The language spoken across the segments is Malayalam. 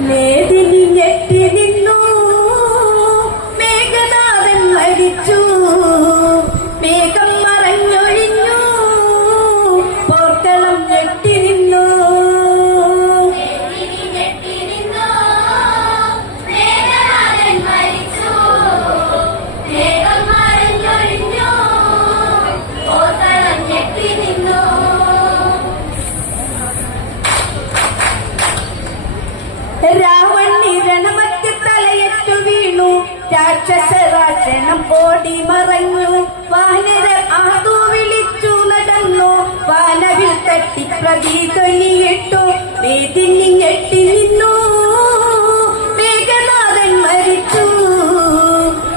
Amén. രാവണി രണമറ്റ് തലയറ്റു വീണു. രാക്ഷസ രാക്ഷണം ഓടി മറഞ്ഞു. വാനര ആതു വിളിച്ചു നടന്നു. വാനവിൽ തട്ടി പ്രതി തൊലിയിട്ടു വേദിനി ഞെട്ടി നിന്നു. മേഘനാഥൻ മരിച്ചു.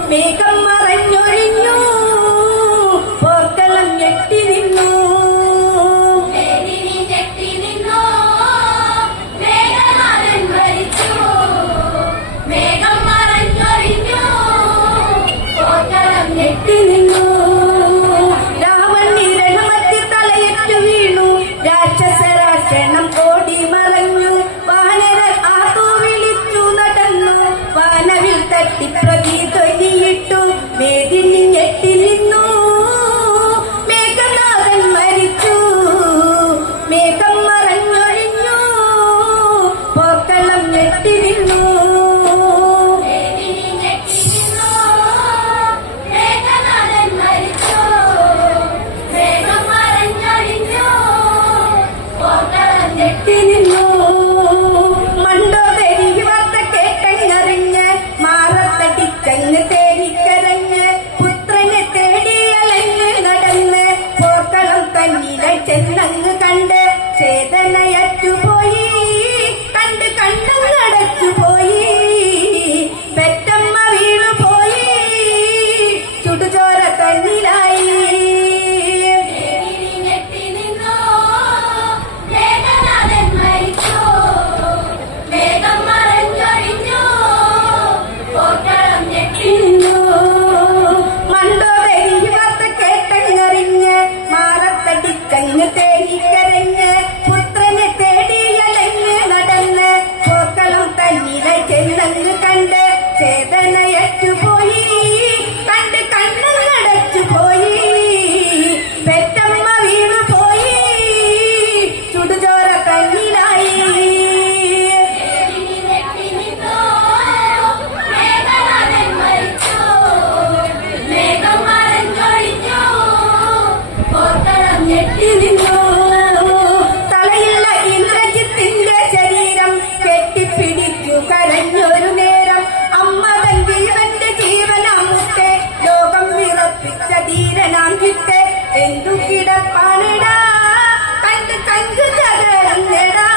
മേഘ 你的 വിട്ട് എന്തു കിടപ്പാനടാ കണ്ട് കണ്ട് തകർന്നിടാ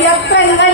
ella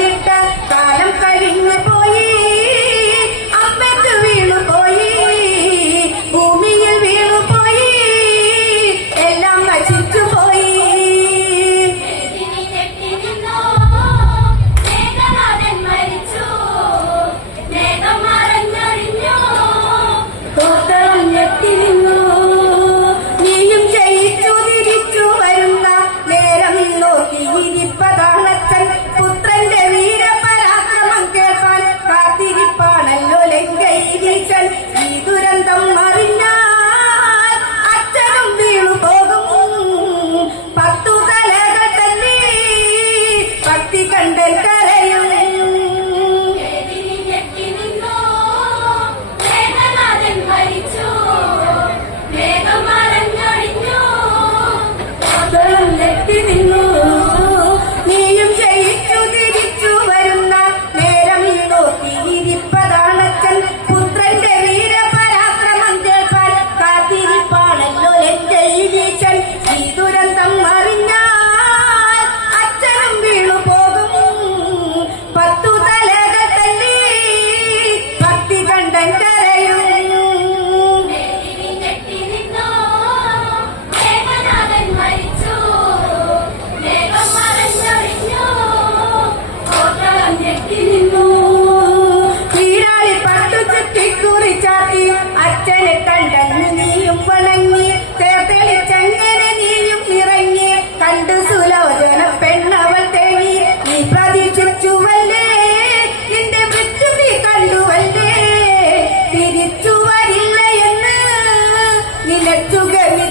you get me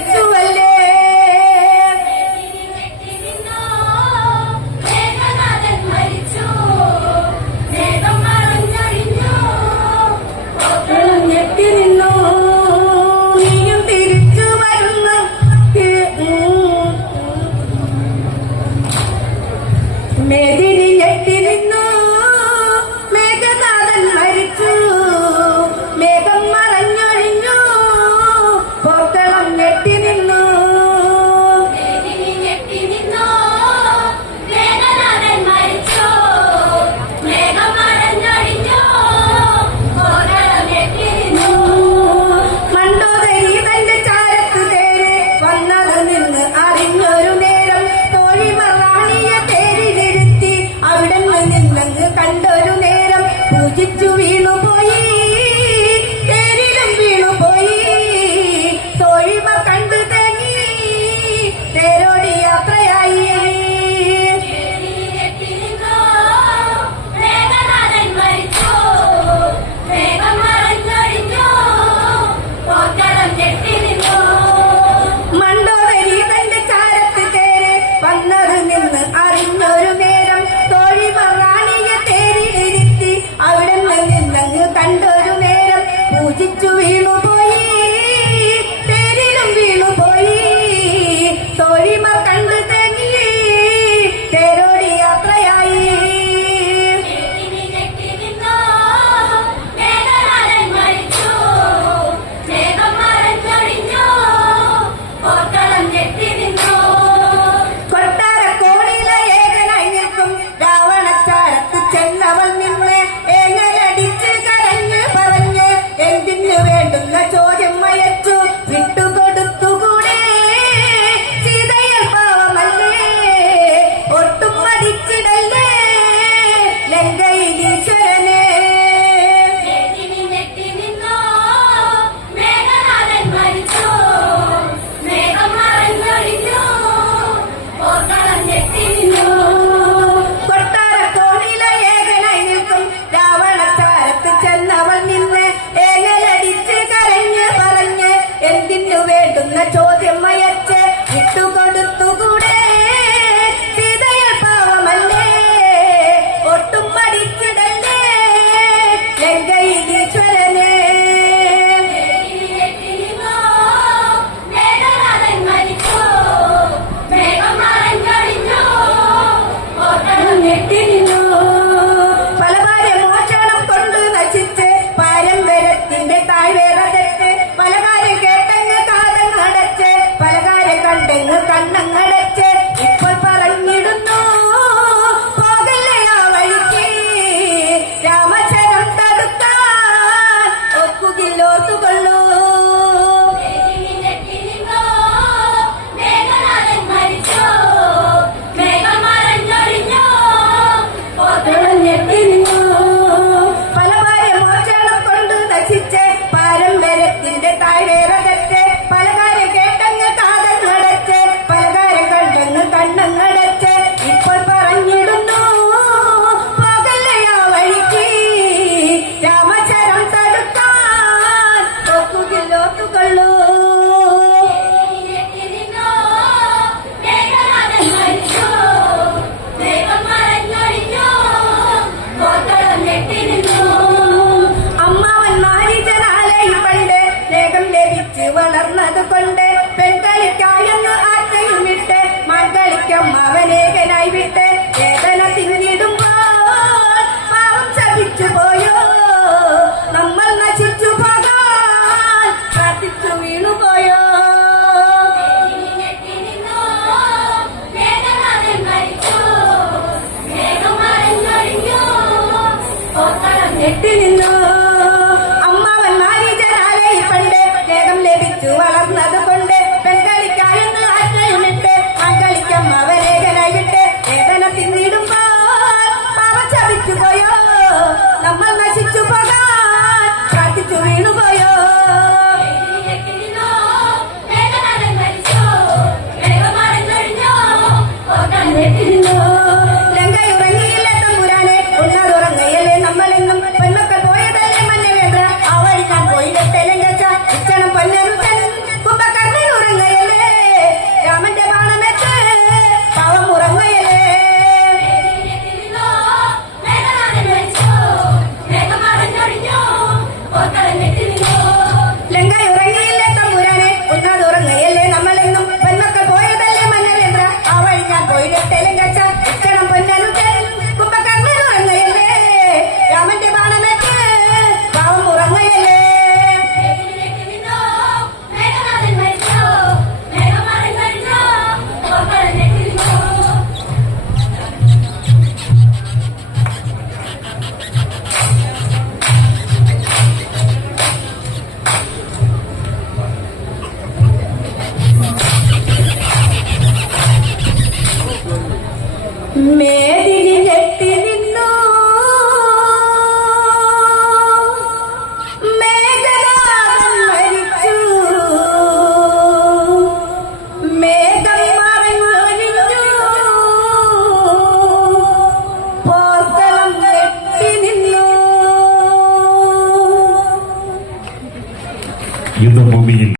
পূজিচু বীণু বয়ে മേദിനി ഞെട്ടി